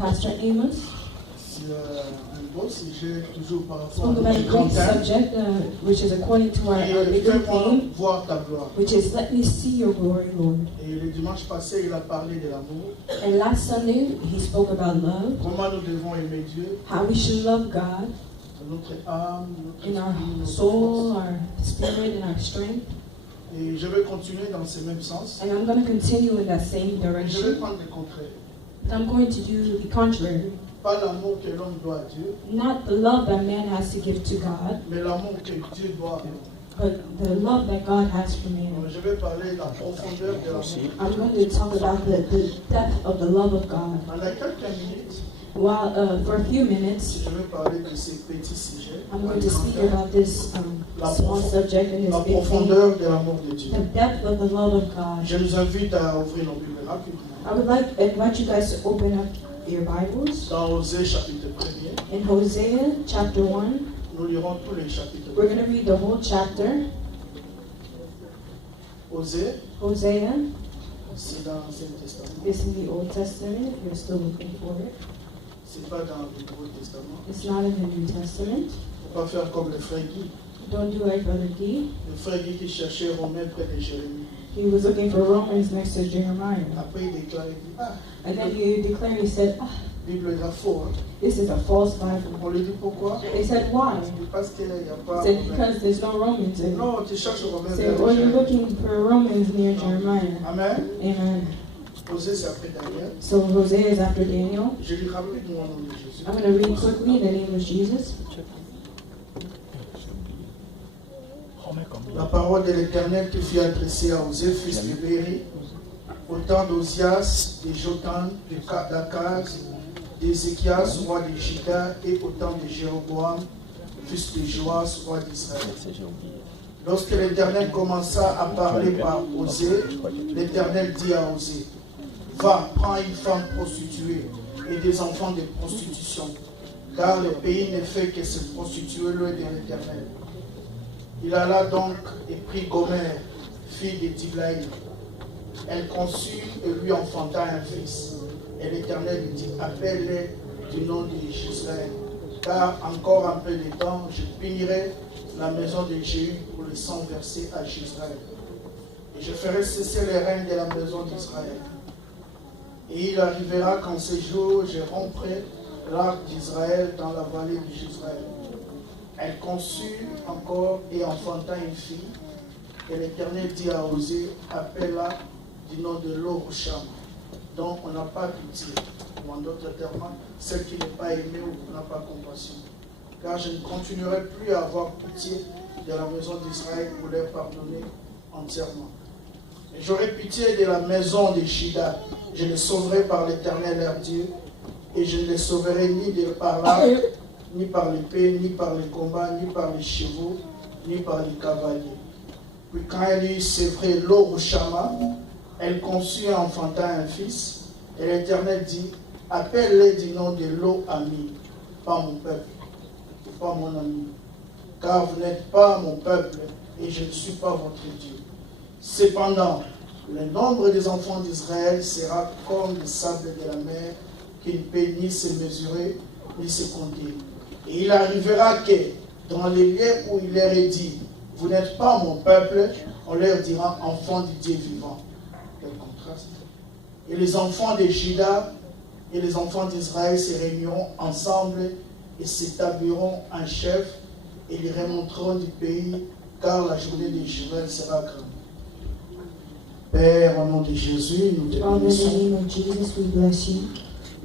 Pastor Amos un beau sujet toujours par rapport spoke about à a notre great thème. subject, which is according to our bigger Fais-moi theme, voir ta gloire. which is let me see your glory, Lord. Et le dimanche passé, il a parlé de l'amour. And last Sunday, he spoke about love, Comment nous devons aimer Dieu, how we should love God notre âme, notre in our esprit, notre soul, force. our spirit, and our strength. Et je vais continuer dans ce même sens. And I'm going to continue in that same Je vais direction. prendre le contraire. But I'm going to do the contrary. Pas l'amour que l'homme doit à Dieu, Not the love that man has to give to God, mais l'amour que Dieu doit à nous. but the love that God has for man. Donc, je vais parler de la profondeur de l'amour. I'm going to talk about the depth of the love of God. Pendant quelques minutes, While for a few minutes, je vais parler de ces petits sujets. I'm going to speak about this small subject and La this big thing, profondeur de l'amour de Dieu. the depth of the love of God. Je nous invite à ouvrir nos Bibles rapidement. I would like to invite you guys to open up your Bibles Dans Osée chapitre 1er, in Hosea chapter 1. nous lirons tous les chapitres. We're going to read the whole chapter. Osée, Hosea c'est dans l'Ancien Testament. is in the Old Testament, if you're still looking for it. C'est pas dans le Nouveau Testament. It's not in the New Testament. Faut pas faire comme le frère Guy. Don't do like Brother Guy. Le frère Guy qui cherchait Romain près de Jérémie. He was looking for Romans next to Jeremiah. Après il déclare, il dit, ah, And then he declared, he said, la Bible est faux. Hein. this is a false Bible. On lui dit pourquoi? They said, why? Parce qu'il n'y a pas He said, Romain. because there's no Romans in it. Non, tu cherches Romain Say, vers oh, you're Jérémie. looking for Romans near Jeremiah. Amen. Amen. Osée, c'est après Daniel. So Hosea is after Daniel. Je lis rapidement au nom de Jésus. I'm going to read quickly in the name of Jesus. La parole de l'Éternel qui fut adressée à Osée, fils de Béri, au temps d'Ozias, de Jotam, d'Akaz, d'Ézéchias, roi de Juda, et au temps de Jéroboam, fils de Joas, roi d'Israël. Lorsque l'Éternel commença à parler par Osée, l'Éternel dit à Osée, va, prends une femme prostituée et des enfants de prostitution, car le pays ne fait que se prostituer loin de l'Éternel. Il alla donc et prit Gomère, fille de Diblaïm. Elle conçut et lui enfanta un fils. Et l'Éternel lui dit, appelle-le du nom d'Israël, car encore un peu de temps, je punirai la maison de Jéhu pour le sang versé à Israël. Et je ferai cesser les règnes de la maison d'Israël. Et il arrivera qu'en ces jours, je romprai l'arc d'Israël dans la vallée d'Israël. Elle conçut encore et enfanta une fille. Et l'Éternel dit à Osée, appelle-la du nom de l'Orosham. Donc on n'a pas pitié. Ou en d'autres termes, celle qui n'est pas aimée ou n'a pas compassion. Car je ne continuerai plus à avoir pitié de la maison d'Israël pour les pardonner entièrement. Et j'aurai pitié de la maison de Juda. Je les sauverai par l'Éternel leur Dieu. Et je ne les sauverai ni par l'arc, ni par l'épée, ni par les combats, ni par les chevaux, ni par les cavaliers. Puis quand elle eut sévré l'Oroshama, elle conçut et enfanta un fils. Et l'Éternel dit, appelle-les du nom de Lo-Ami, pas mon peuple, pas mon ami. Car vous n'êtes pas mon peuple, et je ne suis pas votre Dieu. Cependant, le nombre des enfants d'Israël sera comme le sable de la mer, qui ne peut ni se mesurer, ni se compter. Et il arrivera que, dans les lieux où il leur est dit, vous n'êtes pas mon peuple, on leur dira enfants du Dieu vivant. Quel contraste. Et les enfants de Juda et les enfants d'Israël se réuniront ensemble et s'établiront un chef et ils remonteront du pays, car la journée de Juvel sera grande. Père, au nom de Jésus, nous te Father, in the bénissons. name of Jesus, we bless you.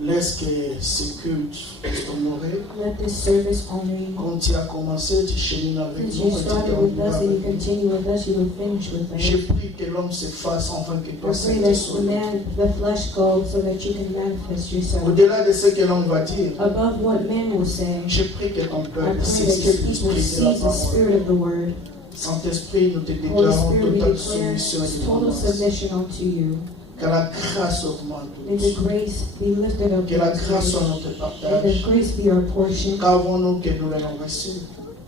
Laisse que ce culte puisse t'honorer. Let this service honor you. Quand tu as commencé, tu chemines avec As nous you et tu started with us termineras and you avec nous. continue with us, you will finish with Je us. prie que l'homme se fasse afin que I toi pray seul te that the sauves. the flesh go so that you can manifest yourself. Au-delà de ce que l'homme va dire, Above what men will say, je prie que ton I peuple pray that your saisisse people l'esprit de la seize the parole. spirit of the word. Saint-Esprit, nous te Holy déclarons Spirit, we totale declare soumission et total dépendance. submission unto you. Que la grâce augmente. May the grace be lifted up Que la in us. grâce soit notre May the partage. grace be our portion. Qu'avons-nous que nous l'ayons reçu?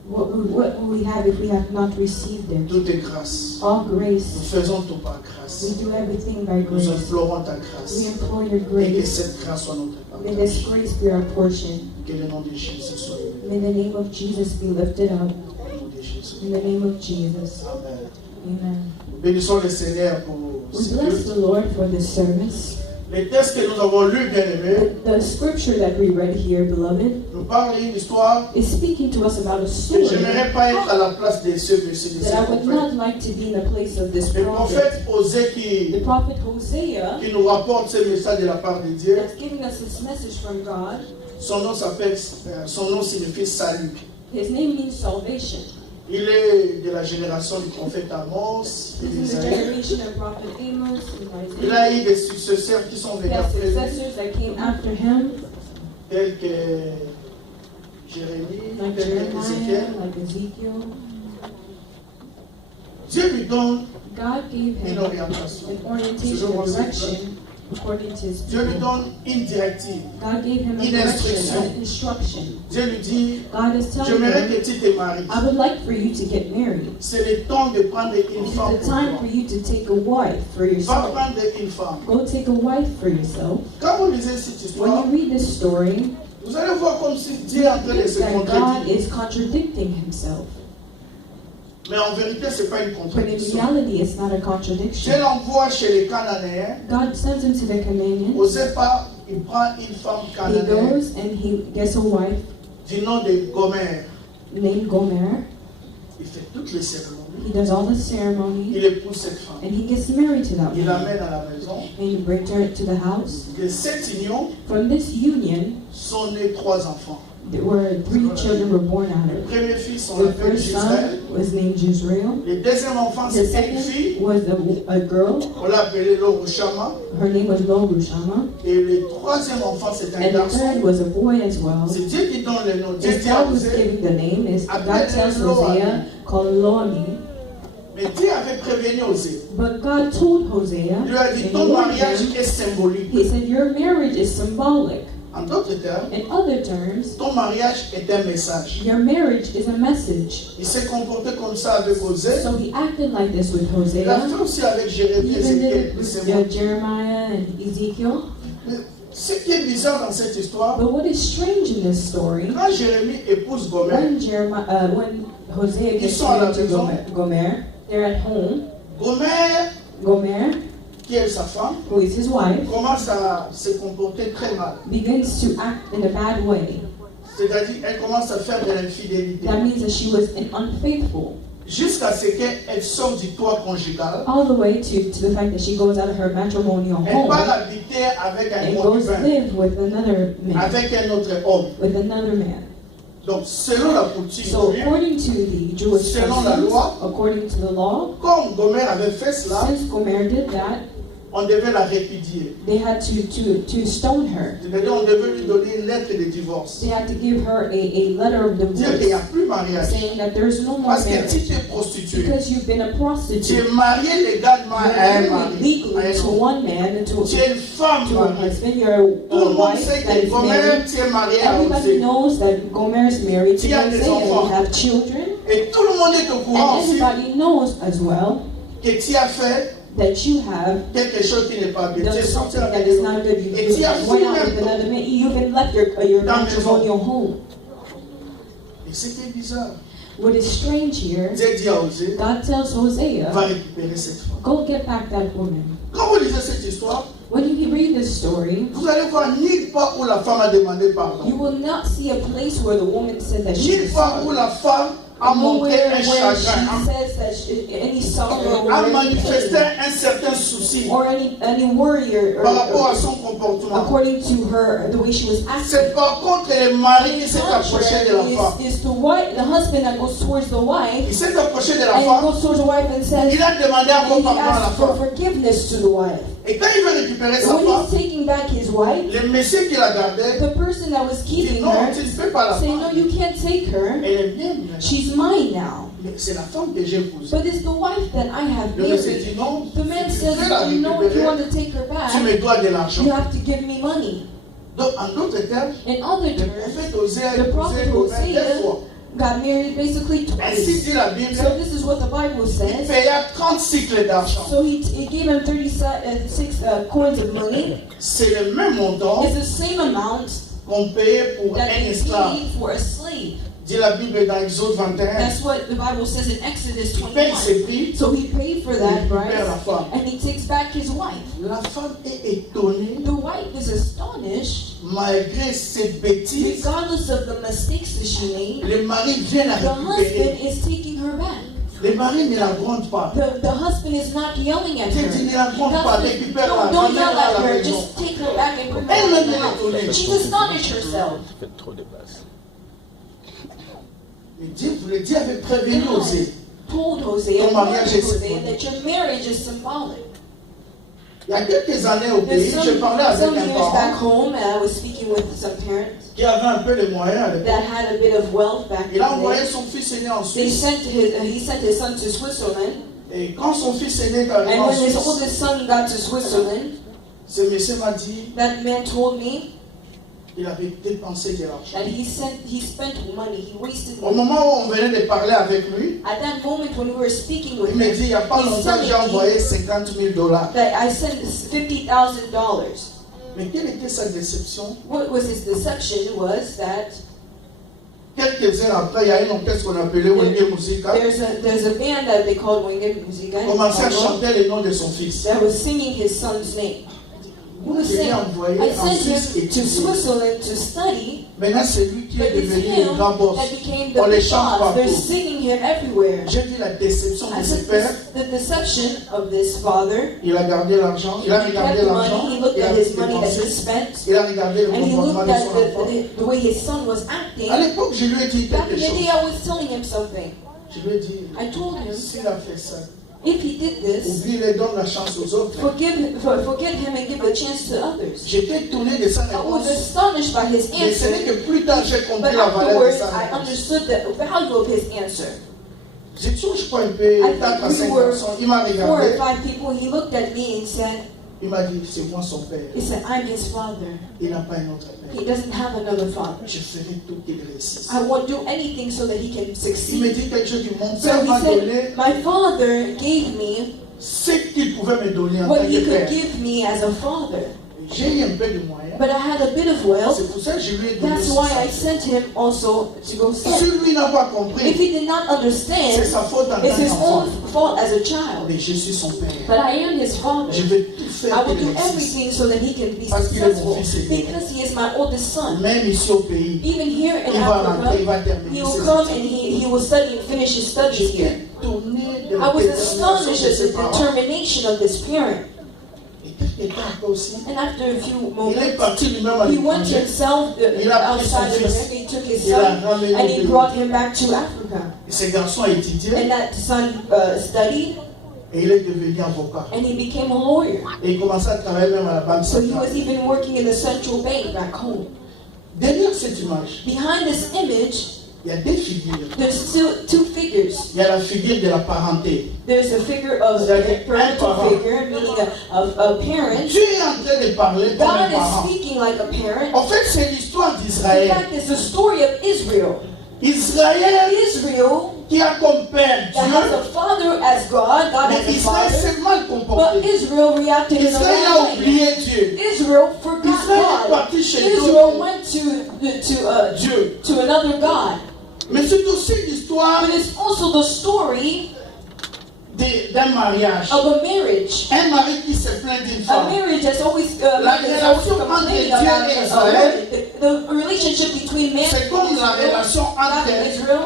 What will we have if we have not received it? Tout est grâce. All Nous grace. faisons tout par grâce. We do everything by Nous grace. implorons ta We grâce. implore your Et que grace. cette grâce soit notre May this partage. grace be our portion. Que le nom de Jésus soit élevé. May the name of Jesus be lifted up. Au nom de Jésus. In the name of Jesus. Amen. Amen. Nous bénissons le Seigneur pour We ce bless culte. the Lord for this service. Les textes que nous avons lus, bien aimés, The scripture that we read here, beloved, nous parlent d'une histoire is speaking to us about a que story je n'aimerais pas être à la place de ceux de ces that I would prophètes. not like to be in the place of this Le prophet. prophète Osée The prophet Hosea, qui nous rapporte ce message de la part de Dieu, that's giving us this message from God. son nom signifie salut. His name means salvation. Il est de la génération du prophète Amos et He's in the d'Isaïe. generation of prophet Amos and Il a Isaiah. eu des successeurs qui sont He venus has après lui, successors that came after him, tels que Jérémie, like tels que Jeremiah, Ézéchiel. like Ezekiel. Dieu lui donne God gave une him orientation. an orientation, a direction according to his Dieu lui people. donne une directive. God gave him a Une direction, instruction. an instruction. Dieu lui dit, God is telling j'aimerais him, que tu te maries. I would like for you to get married. C'est le temps de prendre une It's femme the pour time for toi. you to take a wife for Va yourself. prendre une femme. Go take a wife for yourself. Quand vous lisez cette When histoire, you read this story, vous allez voir comme si Dieu est en train de se that God contredire. is contradicting himself. Mais en vérité, ce n'est pas une But in contradiction. reality, it's not a Dieu contradiction. l'envoie chez les Cananéens. God sends him to the Canaanians. Osée part, il prend une femme He cananéenne goes and he gets a wife du nom de Gomer. named Gomer. Il fait toutes les cérémonies. He does all the ceremony Il épouse cette femme. and he gets married to that Il woman. l'amène à la maison. And he brings her to the house. De cette union From this union, sont nés 3 enfants. there were 3 children were born out Le of. premier fils, on The l'appelle first Israël. son was named Jezreel. Le deuxième enfant, The c'était une second fille. was a girl. On l'appelait Lorushama. Her name was Lorushama. Et le troisième enfant, c'est un And the garçon. third was a boy as well. C'est Dieu qui donne le nom. Dieu It's dit à God who's Osée. giving the name. Is God tells Hosea, call Loami. Mais Dieu avait prévenu Osée. But God told Hosea, Il lui a dit, and ton warned mariage him, est symbolique. he said, your marriage is symbolic. En d'autres termes, In other terms, ton mariage est un message. your marriage is a message. Il s'est comporté comme ça avec Osée. So he acted like this with Il a Hosea. fait aussi avec He Jérémie et even did Ézéchiel. it with C'est Jeremiah and Ezekiel. Mais ce qui est bizarre dans cette histoire, But what is strange in this story, quand Jérémie épouse Gomer, when Hosea Ils gets sont à la married to maison. Gomer, they're at home. Gomer, Gomer, qui est sa femme, who is his wife, commence à se comporter très mal. begins to act in a bad way. C'est-à-dire, elle commence à faire de l'infidélité. That means that she was unfaithful. Jusqu'à ce qu'elle sorte du toit conjugal. All the way to the fact that she goes out of her matrimonial Elle home part habiter avec un and goes concubin, live with another man. avec un autre homme. With another man. Donc, selon la coutume, So according to the Jewish Selon la customs, loi, according to the law, comme Gomer avait fait cela, since Gomer did that, on devait la répudier. they had to stone her. C'est-à-dire, on devait lui donner une lettre de divorce. They had to give her a letter of Dire qu'il n'y a divorce, plus mariage. saying that there's no more Parce que marriage tu t'es prostituée. because you've been a Tu prostitute. es marié légalement à un You're mari. married legally to one man and Tu es une femme to a mariée. husband. You're Tout le a monde wife sait that que is Gomer, married. tu es marié à Everybody Osée. knows that Gomer is married to Tu as des Hosea. enfants. They have children. Et tout le monde est au courant And aussi everybody knows as well que tu as fait that you have quelque chose qui n'est pas bien. Tu done es sorti something that avec is eux. not good. You Et tu as went fui out with même. another man. You even left your Dans la matrimonial home. Et ce qui est bizarre, What is strange here, Dieu dit à Osée, God tells va Hosea, récupérer cette femme. go get back that woman. Quand vous lisez cette histoire, When you read this story, vous allez voir nulle part où la femme a demandé you pardon. will not see a place where the woman said that she Nulle was part où sorry. la femme a montré Nowhere un where chagrin, she says that any sorrow or a any manifesté pain un certain souci or any worry par rapport à or son comportement. according to her, the way she was acting. C'est par contre le mari qui s'est approché de la femme. Contrary is the wife, the husband that goes towards the wife, Il s'est approché de la and he femme. goes towards the wife and says, Il a demandé and encore he pardon à la asks for femme. forgiveness to the wife. Et quand il veut récupérer sa When femme, he's taking back his wife, le monsieur qui la gardait the person that was dit keeping non, her tu ne peux pas la saying, no, prendre. you can't take her. Elle est mienne. maintenant. She's mine now. Mais c'est la femme que j'ai épousée. But it's the wife that I have Le monsieur married. dit non, The man si tu says, veux la no, if you want récupérer, to take her tu back, me dois de l'argent. you have to give me money. Donc en d'autres termes, In other le terms, prophète Osée a the épousé prophet Gomer deux Hosea fois. got married basically Ainsi twice. dit la Bible, So this is what the Bible il says. paya 30 cycles d'argent. So he gave him 36 coins of money. C'est le même montant It's the same amount qu'on payait pour that un they esclave. paid for a slave. Dit la Bible dans Exode 21. That's what the Bible says in Exodus Il paye 21. ses prix, So he paid for il that récupère la price, femme. and he takes back his wife. La femme est étonnée, The wife is astonished, malgré ses bêtises, regardless of the mistakes that she made. le mari vient la The récupérer. husband is taking her back. Le mari ne la gronde pas. The husband is not yelling at Dieu dit, her. ne la gronde pas, God récupère says, la, don't yell ramène-la à at la her, maison. just take her back and bring her Elle back même to the est étonnée. house. She's astonished herself. Faites trop de bases. Mais Dieu avait prévenu Osée. Told Hosea, Ton mariage est Hosea symbolique. that your marriage is symbolic. Il y a quelques années au pays, There's je parlais avec some un years back parent home, and I was speaking with some parents qui avait un peu de moyens à that l'époque. had a bit of wealth back Il a then. envoyé son fils aîné en He Suisse. sent his son to Switzerland, Et quand son fils aîné est arrivé and en when his Suisse, oldest son got to Switzerland, ce monsieur m'a dit that man told me qu'il avait dépensé de l'argent. that he spent money, he wasted Au money. moment où on venait de parler avec lui, At that moment when we were speaking with il me him, dit, il n'y a pas longtemps, j'ai envoyé $50,000. that I sent $50,000. Mais quelle était sa déception? What was his deception was that Quelques heures après, il y a un orchestre qu'on appelait Wenge Musica, there's a band that they called Winged Musica commençait à chanter le nom de son fils. that was singing his son's name. He was Je l'ai saying, envoyé I en sent Suisse him to étudier. Switzerland to study, Maintenant, c'est lui qui but est it's devenu him le grand boss. that became On the les big chante boss. They're partout. singing him everywhere. J'ai vu la déception I de ce said, père. the deception of this father. Il a gardé l'argent, il a He regardé kept l'argent, money, he looked il a at his money that he dépensé, spent, il a regardé le and he comportement looked de at son enfant. the way his son was acting. À l'époque, je lui ai dit Back quelque in the chose. day, I was telling him something. Je lui ai dit, I told him, s'il a fait ça, if he did this, oublie-le, donne la chance aux autres. forget him and give a chance to others. J'étais étonné de sa I was réponse. astonished by his Mais ce n'est answer, que plus tard j'ai but compris la valeur de afterwards sa I réponse. understood the value of his answer. J'ai toujours, je crois, un peu I 4 à think 5 we were personnes. Il m'a 4 or regardé, 5 people. He looked at me and said, il m'a dit, c'est moi son père. he said, I'm his father. Il n'a pas un autre père. He doesn't have another father. Je ferai tout qu'il réussisse. I won't do anything so that he can Il me succeed. dit quelque chose, mon So père he m'a said, donné my father gave me ce qu'il pouvait me donner en what tant he que could père. give me as a father. J'ai eu un peu de moyens. But I had a bit of wealth. C'est pour ça que je lui ai donné That's ça. why I sent him also to go Si study. lui n'a pas If compris, he did not c'est understand, sa faute en it's tant his qu'enfant. own fault as a child. Mais je suis son père. But I am his father. Je vais tout faire I pour will do qu'il réussisse. everything so that he can be Parce qu'il est mon successful fils aîné. because he is my oldest son. Même ici au pays, Even here in il va rentrer, il Africa, va terminer he will ses come and études. he will study and finish his studies J'étais here. étonné de I la was détermination astonished de at ses the parents. determination of this parent. Et quelques temps après aussi, And after a few il est moments, parti lui-même à he went l'étranger. himself Il a pris son outside of fils. America. He took his Il l'a son ramené au and he pays. brought him back to Africa. Et ce garçon a étudié And that son studied et il est devenu avocat. and he became a lawyer. Et il commençait à travailler même à la banque So he centrale. was even working in the central bank back home. Derrière cette image, Behind this image, il y a des figures. there's two figures. Il y a la figure de la parenté. There's a figure of a parental figure, meaning a parent. Dieu est en train de parler comme un God is parent. speaking like a parent. En fait, c'est l'histoire In d'Israël. fact, it's the story of Israel. Israël Israel qui a comme père that has Dieu, a father as God, God mais as a Israël father, s'est mal but comporté. Israel reacted in a Israël a wrong way. oublié Dieu. Israel forgot Israël est God. parti chez Israel d'autres went Dieu. to another God. Mais c'est aussi l'histoire But it's also the story d'un mariage. of a marriage. Un mari qui se plaint d'une A femme. marriage that's always, La man is always relation complaining entre Dieu about et a Israël, woman. The relationship between man c'est comme la and relation God entre and Israel.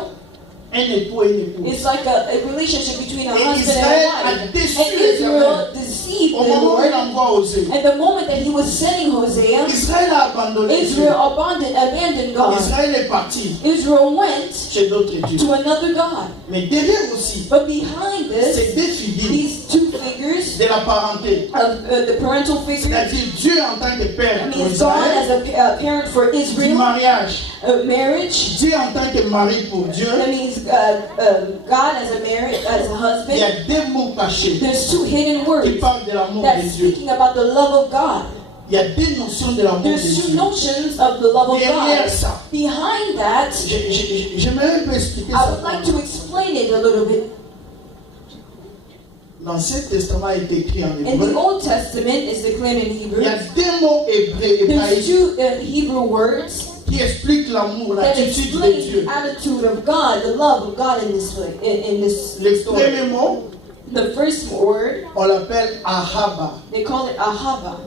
un époux et une épouse. It's like a relationship between a Et husband Israël and a a wife. déçu And Israel deceived Au the moment où Lord. il envoie Osée, At the moment that he was sending Hosea, Israël a abandonné Dieu. Israel abandoned God. Israël est parti Israel went chez d'autres dieux. to another God. Mais derrière aussi, But behind this, c'est des figures these two figures de la parenté. of the parental figure, C'est-à-dire Dieu en tant que père I pour mean, God Israël, as a parent for du Israel, mariage. marriage. Dieu en tant que mari pour Dieu. That means God as a marriage, as a Il y husband. a des mots cachés There's two hidden qui words parlent de l'amour de that's Dieu. speaking about the love of God. Il y a deux notions de l'amour de There's two Dieu. notions of the love of Derrière God. ça, Behind that, j'aimerais un peu expliquer I ça. would like to explain it a little bit. L'Ancien Testament est écrit en In hébreu. the Old Testament is declared in Il y a Hebrew. deux mots There's hébraïques two Hebrew words qui expliquent l'amour, that l'attitude de explain Dieu. the attitude of God, the love of God in this way, in this Le story. premier mot, The first word, on l'appelle Ahava, they call it ahava,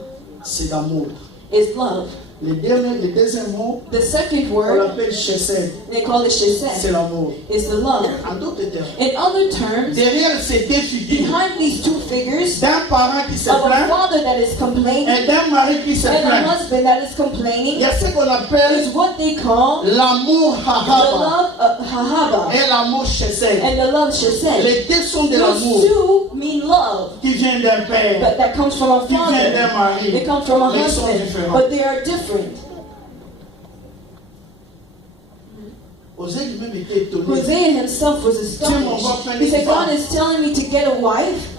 c'est l'amour. is love. Le deuxième mot, The second on word, l'appelle Chesed, they call it c'est shesed, l'amour. is the love. En d'autres termes, In other terms, derrière ces deux figures, behind these two figures d'un parent qui se of a plaint father that is complaining et d'un mari qui se and a plaint, husband that is il complaining y a ce qu'on appelle is what they call l'amour the Ahava love hahava et l'amour Chesed. and the love shesed. Les deux sont de Those l'amour two mean love qui vient d'un père, that comes from a qui vient father. d'un mari. They come from a Mais ils sont husband, différents. but they are different. Osée lui-même était étonné. Hosea himself was astonished. He said, God is telling me to get a wife.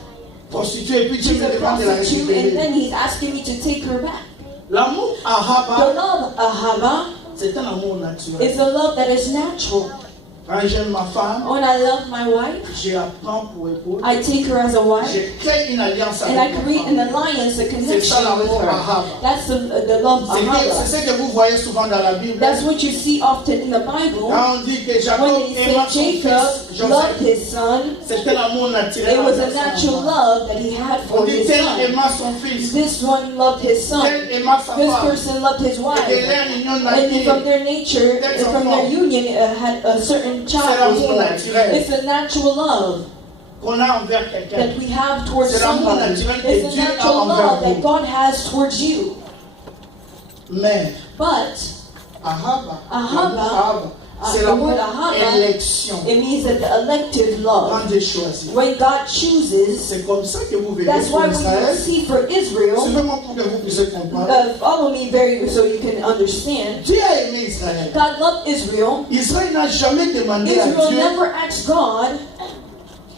Prostituée, et puis Dieu She's me a demande de la prostitute, and récupérer. then he's asking me to take her back. L'amour The Ahava, love ahava c'est un amour naturel. is a love that is natural. Quand j'aime ma femme, When I love my wife, je la prends pour épouse. I take her as a wife, Je crée une alliance and I avec ma create an femme. alliance, a C'est connection ça with l'amour her. Ahava. That's the love C'est ahava. ce que vous voyez souvent dans la Bible. That's what you see often in the Bible. Quand on dit que Jacob When they aima say son Jacob fils loved Joseph, his son, c'était l'amour naturel. it was a envers son natural enfant. love that he had On for dit his tel son. aima son fils, This one loved his son. tel aima sa This femme. person loved his Et wife. de leur union And from naturelle, their nature, from their union, had a certain child was l'amour born. naturel. It's a natural love qu'on a envers quelqu'un. that we have towards C'est l'amour somebody. naturel que It's a Dieu a natural envers love vous. that God has towards you. Mais But Ahava, Ahava, Ahava, c'est the l'amour word Ahava, élection. it means that the elective love. Quand Dieu choisit. When God chooses, C'est comme ça que vous verrez that's pour why when you Israël. see for Israel, Suivez-moi pour que vous puissiez comprendre. follow me very so you can understand. Dieu a aimé Israël. God loved Israel. Israël n'a jamais demandé à Israel Dieu never asked God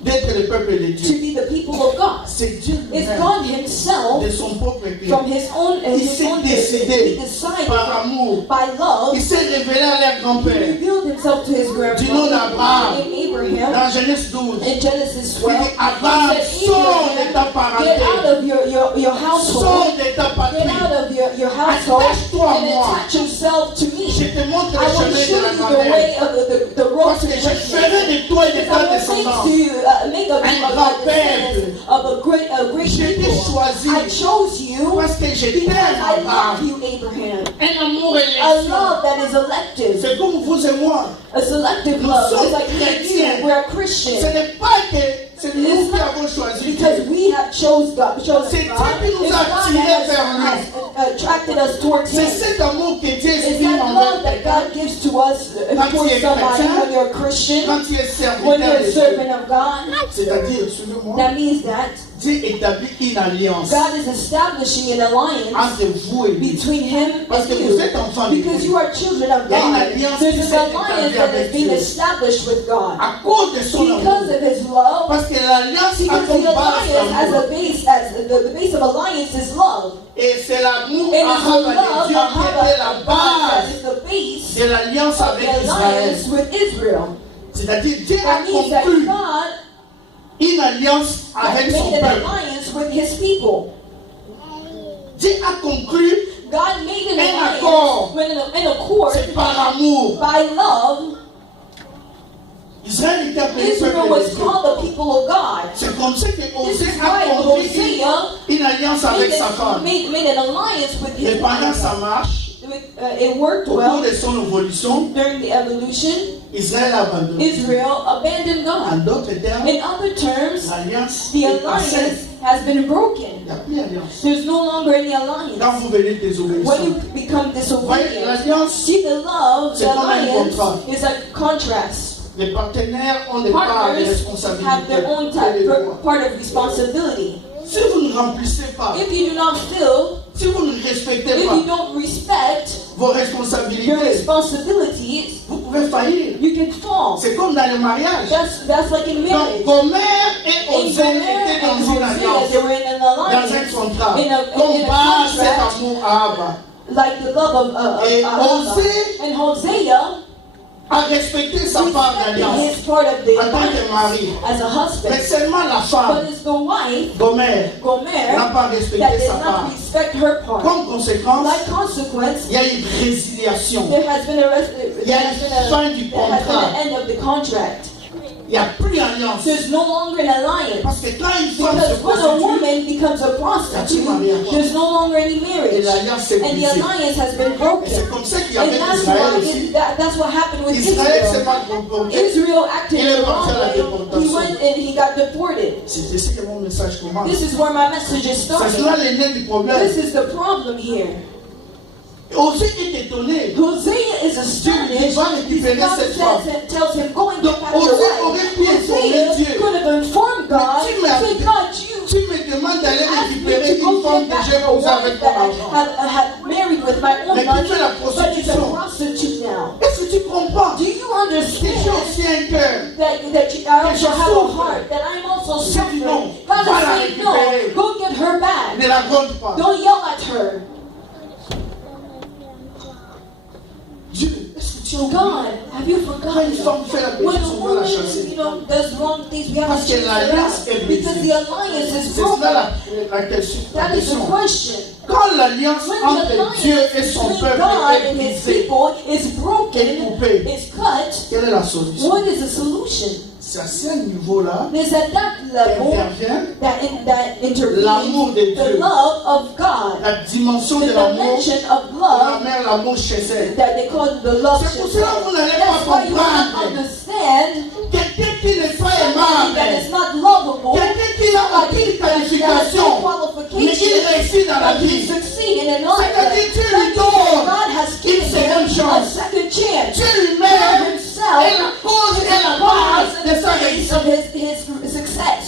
d'être le peuple de to Dieu. be the people of God. C'est Dieu It's lui-même, God Himself, de son propre peuple. from His own, Il s'est décidé He decided par amour. by love, Il s'est révélé à leur He grand-père. revealed Himself to His Du nom grandfather d'Abraham. in Abraham Dans Genèse 12, in Genesis il 12. dit Abraham, He sors said, de ta Abraham, get out parenté, of your household, sors de ta get patrie. out of your household, Attache-toi à and moi. attach yourself to Je me. te montre I le will chemin show de la you the grandeur. way of the road Parce to que je greatness. ferai de toi et de ta I will make descendance you make of you un a grand descendant of a great Je t'ai people. choisi I chose you parce que je because t'aime, I love Abraham. you, Abraham. Un amour A élection. love that is elective. C'est comme vous et moi. A selective Nous love. sommes It's like me and chrétiens. you, we're Ce Christians. n'est pas que c'est nous It's qui not avons choisi because Dieu. we have chosen God. C'est Dieu qui nous It's a God attirés that vers lui. has attracted us towards C'est Him. cet amour que Dieu It's exprime that envers love that quelqu'un. God gives to us Quand tu towards es somebody chrétien, when you're a Christian, Quand tu es when serviteur you're a de Dieu, servant of God. c'est-à-dire, suivez-moi, That means that Dieu établit une alliance God is establishing an alliance entre vous et lui. between Him Parce and que vous you. êtes enfants de Because Dieu. you are children of Il y a une God. alliance There's qui an s'est alliance établie that has avec been Dieu. established with God. À cause de son amour. Because of His love, Parce que l'alliance a because comme the base alliance as l'amour. a base, as the base of alliance is love. Et c'est l'amour It is the Ahava de love Dieu of qui était la God that base is the base de l'alliance of avec the Israël. alliance with Israel. C'est-à-dire, Dieu a That means that conclu God une alliance avec son made an peuple. alliance with His people. Dieu a conclu, God made an Un alliance accord. when in accord c'est par amour. by love. Israël était appelé Israel peuple de was Dieu. called the people of God. C'est comme ça que This Osée is a why conclu Hosea une alliance avec sa femme. made an alliance with Et his pendant wife. sa marche, It worked au cours well de son évolution, during the evolution. Israël a abandonné. Israel abandoned En God. d'autres termes, In other terms, l'alliance the est passée. alliance has been Il broken. n'y a plus d'alliance. There's no longer any Quand alliance. vous venez When désobéissant, you become voyez, disobedient, l'alliance, see the love, the C'est comme un alliance contrat. is a contrast. les partenaires ont des parts de Partners have responsabilité. their own et de droits. part of responsibility. Si vous ne remplissez pas, If you do not fill, si vous ne respectez if pas, you don't respect, vos your responsabilités, responsibilities, vous pouvez faillir. you can fall. C'est comme dans le mariage. That's like in Donc, marriage. Gomer et In Osée Gomer étaient dans and une Hosea, alliance, they were in an dans un alliance, contrat. in a Comme base cet contract, amour à Abba. like the love of Et Abba. Osée And Hosea a respecté sa part respected d'alliance his part of the en tant que mari. alliance as a husband. Mais seulement la femme, But it's the wife, Gomer, Gomer, n'a pas that respecté did sa not part. respect her part. Comme conséquence, Like consequence, il y a une résiliation. there has been a Il y a une fin du contrat. end of the contract. Il n'y a plus d'alliance. There's no longer an alliance. Parce que quand une femme se Because when a prostitue, woman becomes a prostitute, there's no longer any et marriage. l'alliance s'est And the brisée. alliance has been Et broken. c'est comme ça qu'il y And avait that's Israël why aussi. that's what happened with Israël s'est Israel. mal comporté. Israel acted Il est the parti à la wrong way. He déportation. went and he got deported. C'est ici que mon message commence. This is where my message is C'est cela starting. l'aîné du problème. This is the problem here. Osée est étonné. Hosea is astonished. Dieu va récupérer God cette femme. tells him, go and Donc, get back your Osée wife. aurait pu informer Hosea Dieu. could have informed God. Mais tu m'as- Say, God, you Tu me demandes d'aller asked me récupérer to go une femme get que back j'ai a posée avec wife ton that argent. I had married with my own Mais qui money, fait la but it's a prostitution. prostitute now. Est-ce que tu comprends Do you que j'ai understand aussi un cœur? that I also have a heart, that I'm also C'est du suffering? non. God Va la is saying, no, récupérer. go get her back. Ne la gronde pas. Don't yell at her. Dieu, est-ce que tu as oublié? God, have you Quand forgotten? une femme fait la When bêtise, a on doit la woman, chasser. does wrong things, we have Parce to que chase her l'alliance out. est brisée. Because the alliance is C'est broken. cela la question. That is the question. Quand l'alliance When the entre alliance Dieu et son between peuple God est and His brisée, people is broken, est coupée, is cut, quelle est la solution? what is the solution? C'est à ce niveau-là It's at that level qu'intervient that l'amour de intervenes the Dieu. love of God, La dimension the de l'amour, dimension of on love la met l'amour chez elle. that they call the love C'est pour cela que vous n'allez That's pas why you don't comprendre. understand Quelqu'un qui n'est pas somebody that aimable, is not lovable, quelqu'un qui n'a aucune qualification, mais il réussit dans la but he vie. succeed in life. C'est-à-dire Dieu lui That donne God has une given seconde him a chance. second chance. Dieu lui-même God est himself la cause et la was base the de sa base réussite. of his success.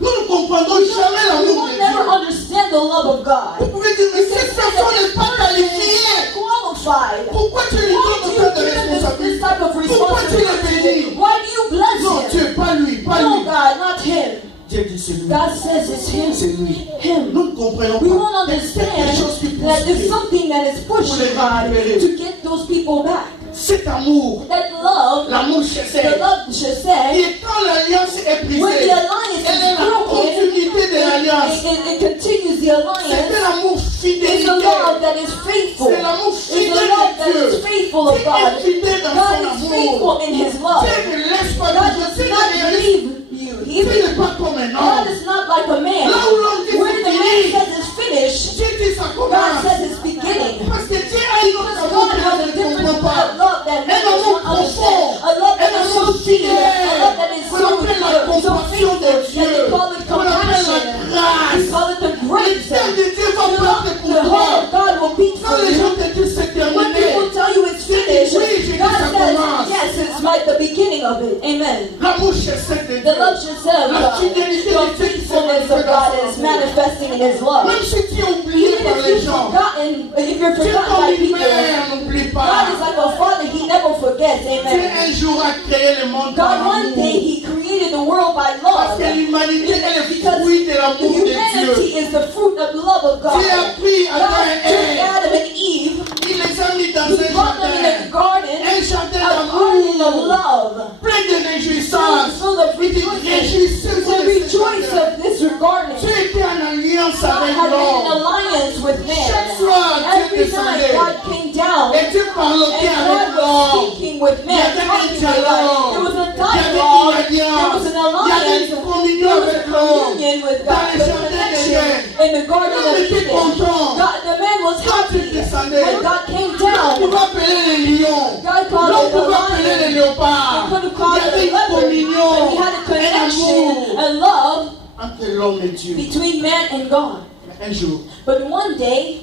Nous ne comprendrons jamais You l'amour will de never Dieu. understand the love of Vous God. pouvez dire, mais cette personne n'est pas qualifiée. Qualified. Pourquoi tu lui Why donnes do you autant de give him this responsabilités? type of Pourquoi tu le responsibility? bénis? Why do you bless Non, him? Dieu, pas lui, pas No, lui. God, not him. Dieu dit c'est lui. God says it's him. C'est lui. Him. Nous ne comprenons We pas. won't C'est quelque chose qui understand that pousse it's Dieu. something that is pushing God to get those people back. Cet amour, That love, l'amour chez the elle. love Shesed, Et quand l'alliance est when brisée, the alliance elle est is la broken, continuité de l'alliance. it continues the C'est alliance. l'amour It's fidélité. a love that is faithful. C'est l'amour It's fidèle a love de that is Dieu. faithful of Qui God. est fidèle dans God son is amour. faithful in His love. Dieu ne laisse pas God Dieu. does Dieu not ne laisse leave you. Dieu n'est pas comme un God homme. is not like a man. Là où l'homme dit Where c'est the man fini, says it's finished, Dieu dit ça God commence. says it's beginning. Parce que Dieu a une autre Because amour God que has l'homme a ne different comprend kind of pas. love that man Un does amour not understand. profond. A love that Un is amour so deep. A fidèle. love that is Qu'on appelle la so compassion de faithful Dieu. that they call it Qu'on appelle compassion. la We grâce. call it the Le grace. cœur de Dieu va battre pour The toi. heart of God will beat Quand for les gens you. te disent c'est When terminé, people tell you it's finished, Oui, j'ai dit God ça says, commence. yes, it's like the beginning of it. Amen. l'amour chez cette de The Dieu. love yourself, La God. fidélité The de Dieu qui se faithfulness of manifeste dans God son is amour. manifesting in His love. Même si tu es oublié Even par if les you're gens, forgotten, if you're Dieu forgotten comme by une people, mère n'oublie God pas. is like a father, He never forgets. Dieu Amen. un jour a créé le monde par God one day amour. He created the world by Parce love. que l'humanité est le Because fruit de l'amour de humanity Dieu. is the fruit of the love of God. Dieu a pris God Adam et took Ève, Adam and Eve, il les a mis dans He un brought them in a jardin. garden, Un jardin a garden of d'amour, love. plein de réjouissance. Full of Il dit, rejoicing. réjouissez-vous To de ce rejoice jardin. of this garden. Tu étais en alliance God avec had made an l'homme. alliance with Chaque man. soir, Dieu Every night descendait. God came down Et Dieu parlotait and avec God was l'homme. speaking with Il y man. avait un Talking with God. dialogue. There was a Il y avait dialogue. une There was alliance. an Il y avait alliance. une communion There was avec a l'homme. communion with Dans God. le The jardin connection d'Éden. in the garden L'homme of était Eden. content. God, the man was Quand il happy descendait, when God came l'homme down. pouvait appeler les lions. God called L'homme it the pouvait appeler les lion. léopards. He could have Il called y it avait a une leopard. communion, And he had a un connection amour and love entre l'homme et Dieu. between man and God. Un jour, But one day,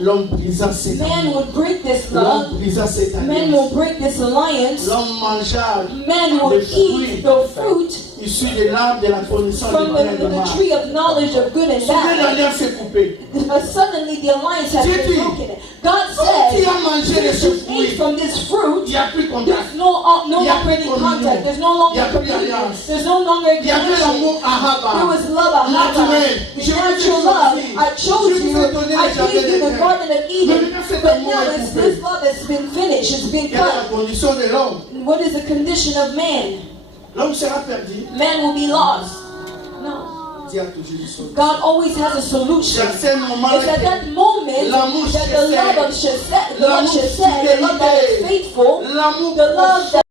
l'homme brisa cette man amour. would break this L'homme love. brisa cette Man alliance. will break this alliance. L'homme mangea Man will eat the fruit issu de l'arbre de la connaissance du from bien et du the mal. tree of knowledge of good and Soudain, bad. l'alliance est coupée. But suddenly the alliance has Dieu been dit, broken. God de as ce you eat fruit, from this fruit, il n'y a plus contact. there's no Il y a longer plus any communion. contact. There's no Il y longer a plus communion. d'alliance. There's no longer Il y avait connection. l'amour ahaba. There was love, ahava, Naturel. the Je vous ai natural love. choisi. I chose Je vous you. ai donné I le jardin gave you the d'Éden. Garden of Eden. Maintenant, cet But amour now est this coupé. love has been finished. It's been Quelle est la cut. condition de l'homme? What is the condition of man? L'homme sera perdu. Man will be lost. No. Dieu a toujours une solution. God always has a solution. C'est à ce moment It's at that moment l'amour that the love of Shesed, the love L'amour Shesed, the love that is fidélité. faithful, L'amour the love that